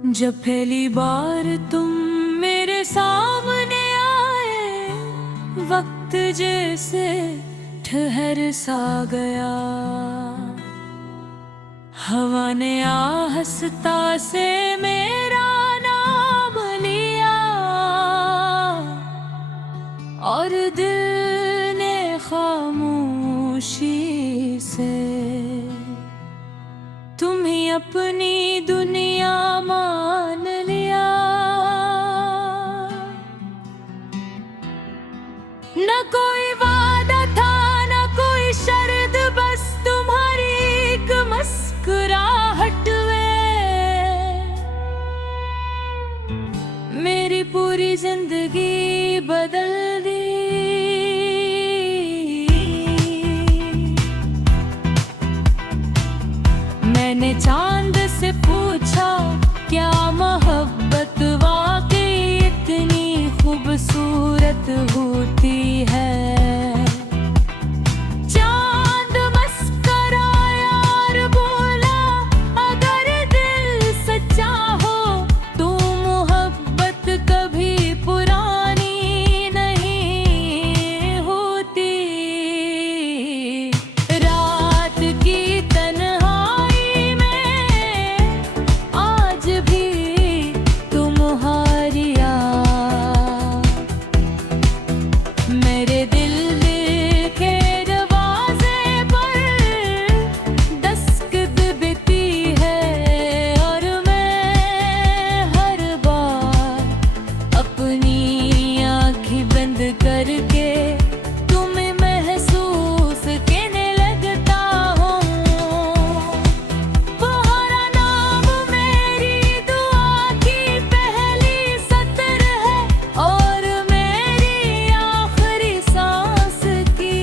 जब पहली बार तुम मेरे सामने आए, वक्त जैसे ठहर सा गया। हवा ने आहस्ता से मेरा नाम लिया और दिल ने खामोशी से तुम्हें अपनी दुनिया मान लिया। न कोई वादा था न कोई शर्त, बस तुम्हारी एक मुस्कुराहट में मेरी पूरी जिंदगी बदल दी। मैंने चांद से पूछा, क्या मोहब्बत वाकई इतनी खूबसूरत होती है? चांद मुस्कुराया और बोला, अगर दिल सच्चा हो तो मोहब्बत कभी पुरानी नहीं होती। रात की तन्हाई में आज भी तुम्हारिया मेरे दिल के दरवाजे पर दस्तक देती है, और मैं हर बार अपनी आँखें बंद करके तुम्हें महसूस करने लगता हूँ। तुम्हारा नाम मेरी दुआ की पहली सतर है और मेरी आखिरी सांस की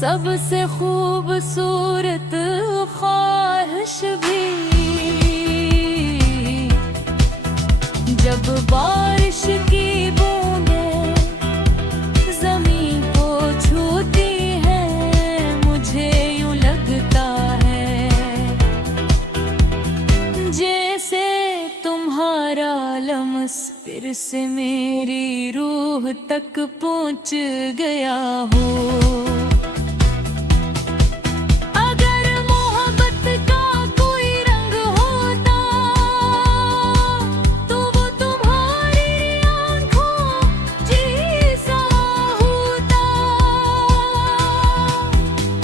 सबसे खूबसूरत ख्वाहिश भी। जब बारिश की बूंदें जमीन को छूती हैं, मुझे यूं लगता है जैसे तुम्हारा लम्स फिर से मेरी रूह तक पहुंच गया हो। अगर मोहब्बत का कोई रंग होता तो वो तुम्हारी आँखों जैसा होता।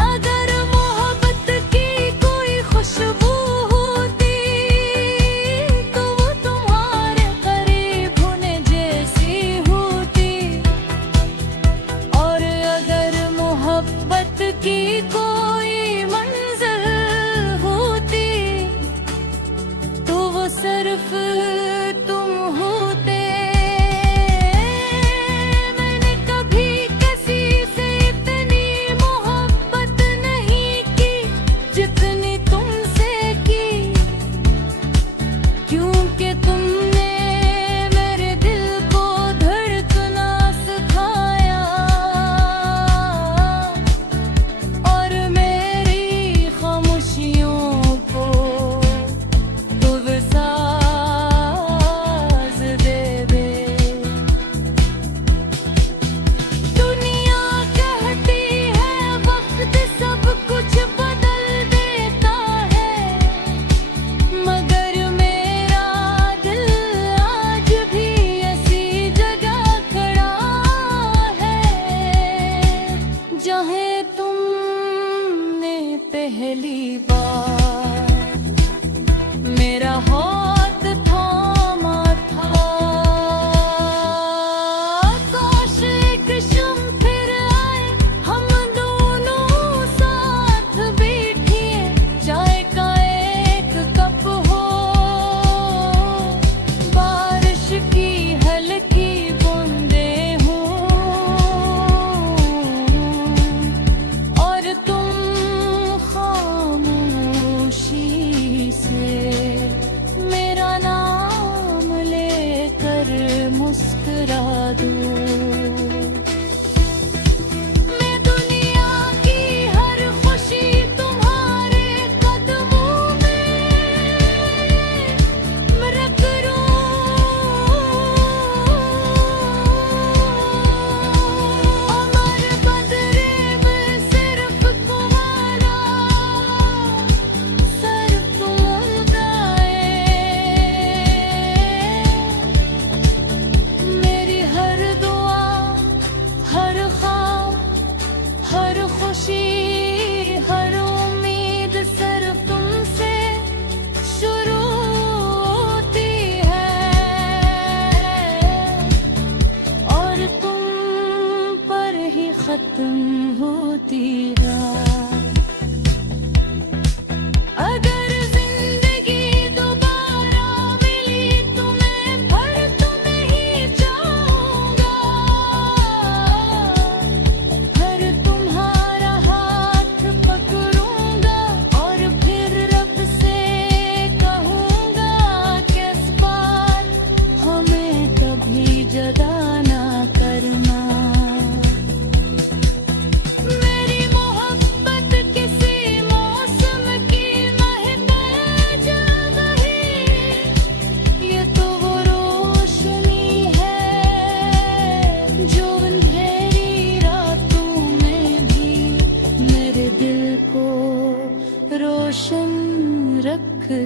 अगर मोहब्बत की कोई खुशबू होती तो वो तुम्हारे करीब होने जैसी होती। और अगर मोहब्बत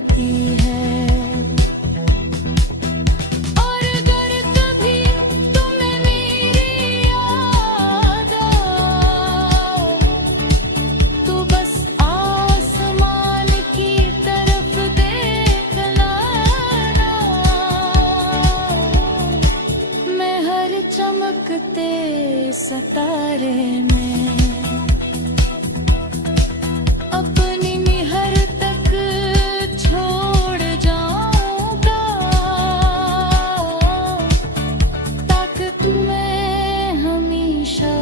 बढ़ती है। और अगर कभी तुम्हें मेरी याद आए तो बस आसमान की तरफ देखना। मैं हर चमकते सितारे में अपनी निहर तक छोड़ जाऊंगा, ताकि तुम्हें हमेशा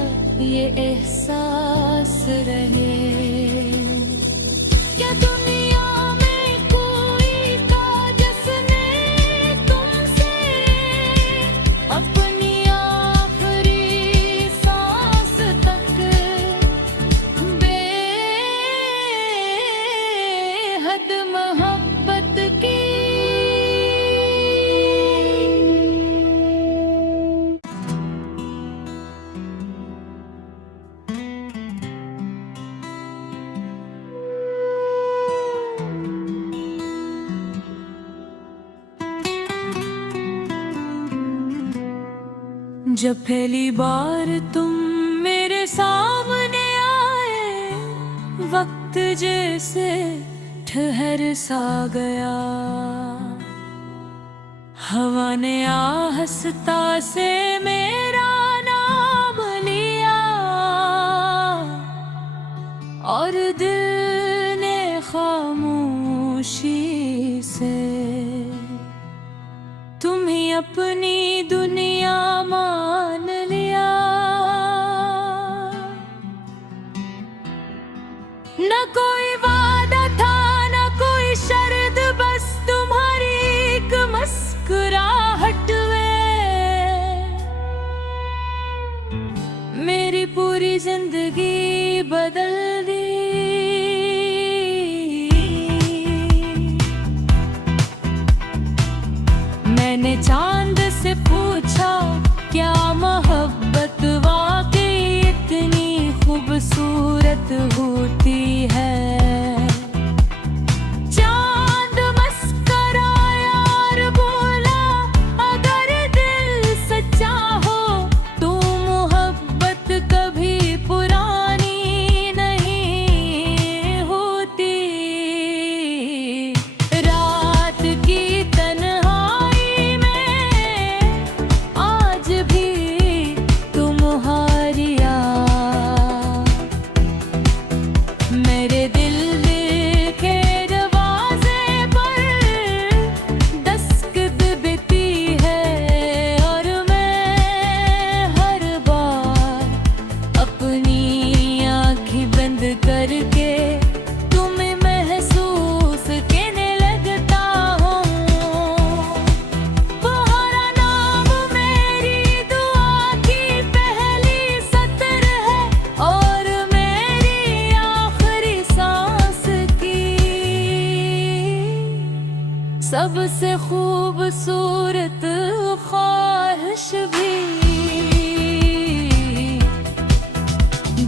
ये एहसास रहे। क्या दुनिया में कोई था जिसने तुमसे अपनी आखिरी सांस तक बेहद मोहब्बत की। जब पहली बार तुम मेरे सामने आए, वक्त जैसे ठहर सा गया। हवा ने आहस्ता से मेरा नाम लिया और दिल ने खामोशी से तुम्हें अपनी दुनिया मान लिया। न कोई वादा था न कोई शर्त, बस तुम्हारी एक मुस्कुराहट में मेरी पूरी जिंदगी बदल दी। मैंने चांद से पूछा क्या मोहब्बत वाकई इतनी खूबसूरत होती है। चांद मुस्कुराया और बोला अगर दिल सच्चा हो तो मोहब्बत कभी पुरानी नहीं होती। रात की तन्हाई में आज भी तुम्हारिया मेरे दिल के दरवाजे पर दस्तक देती है। और मैं हर बार अपनी आँखें बंद करके तुम्हें महसूस करने लगता हूँ। तुम्हारा नाम मेरी दुआ की पहली सतर है और मेरी आखिरी सांस की सबसे खूबसूरत ख्वाहिश भी।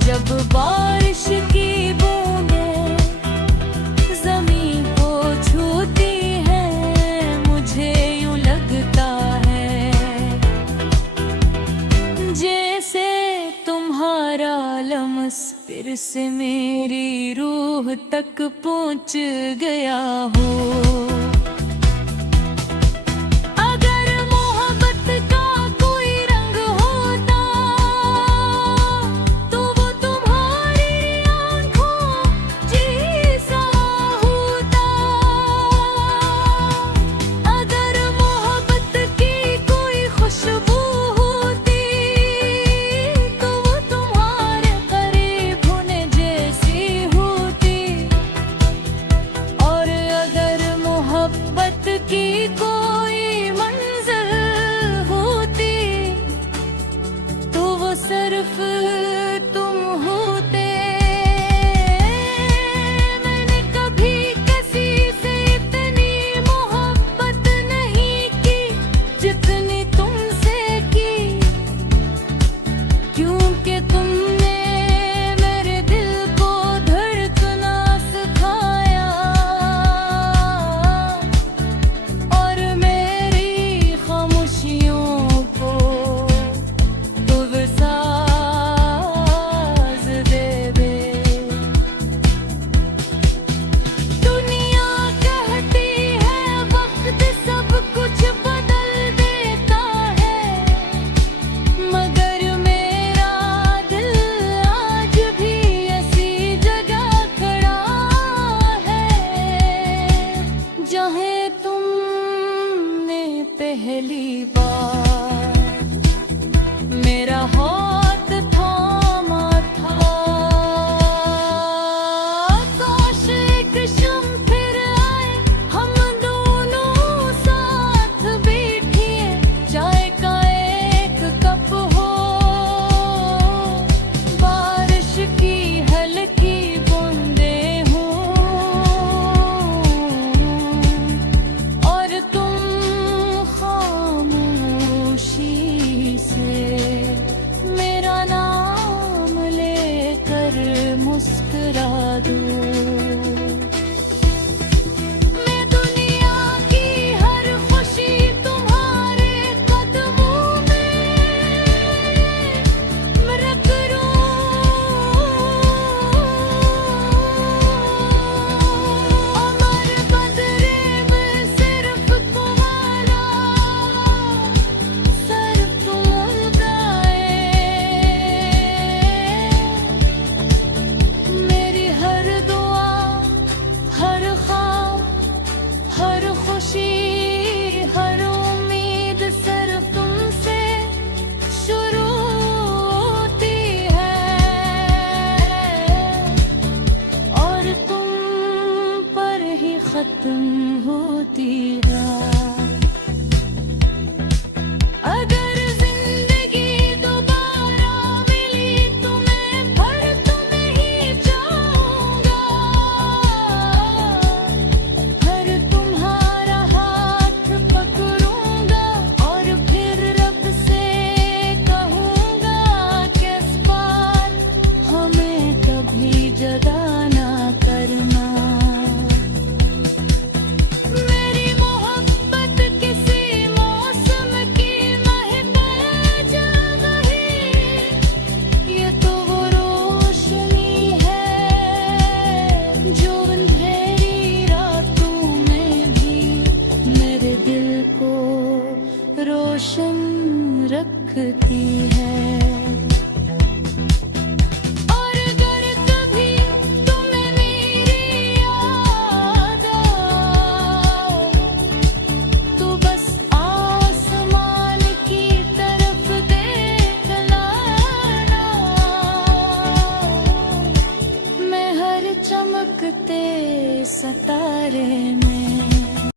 जब बारिश की बूंदें जमीन को छूती हैं, मुझे यूं लगता है जैसे तुम्हारा लम्स फिर से मेरी रूह तक पहुंच गया हो। अगर मोहब्बत का कोई रंग होता तो वो तुम्हारी आंखों जैसा होता। अगर मोहब्बत की कोई खुशबू होती तो वो तुम्हारे करीब होने जैसी होती। और अगर मोहब्बत की कोई मंजिल होती तो वो सिर्फ तुम होते। मैंने कभी किसी से इतनी मोहब्बत नहीं की जितनी तुमसे की, क्योंकि तुमने मेरे दिल को धड़कना सिखाया। पहली बार मेरा हाथ थामा था। काश एक क्षण फिर आए, हम दोनों साथ बैठिए, चाय का एक कप हो, बारिश की हल्की बूंदें हों, और तुम खामोशी से मेरा नाम लेकर मुस्कुरा दो। मैं दुनिया की हर खुशी तुम्हारे कदमों में रख लूं। अमर बदरे में सिर्फ तुम्हारा, सिर्फ तुम गाए। मेरी हर दुआ, हर ख्वाब, हर खुशी, हर उम्मीद सिर्फ तुमसे शुरू होती है, और तुम पर ही खत्म होती है।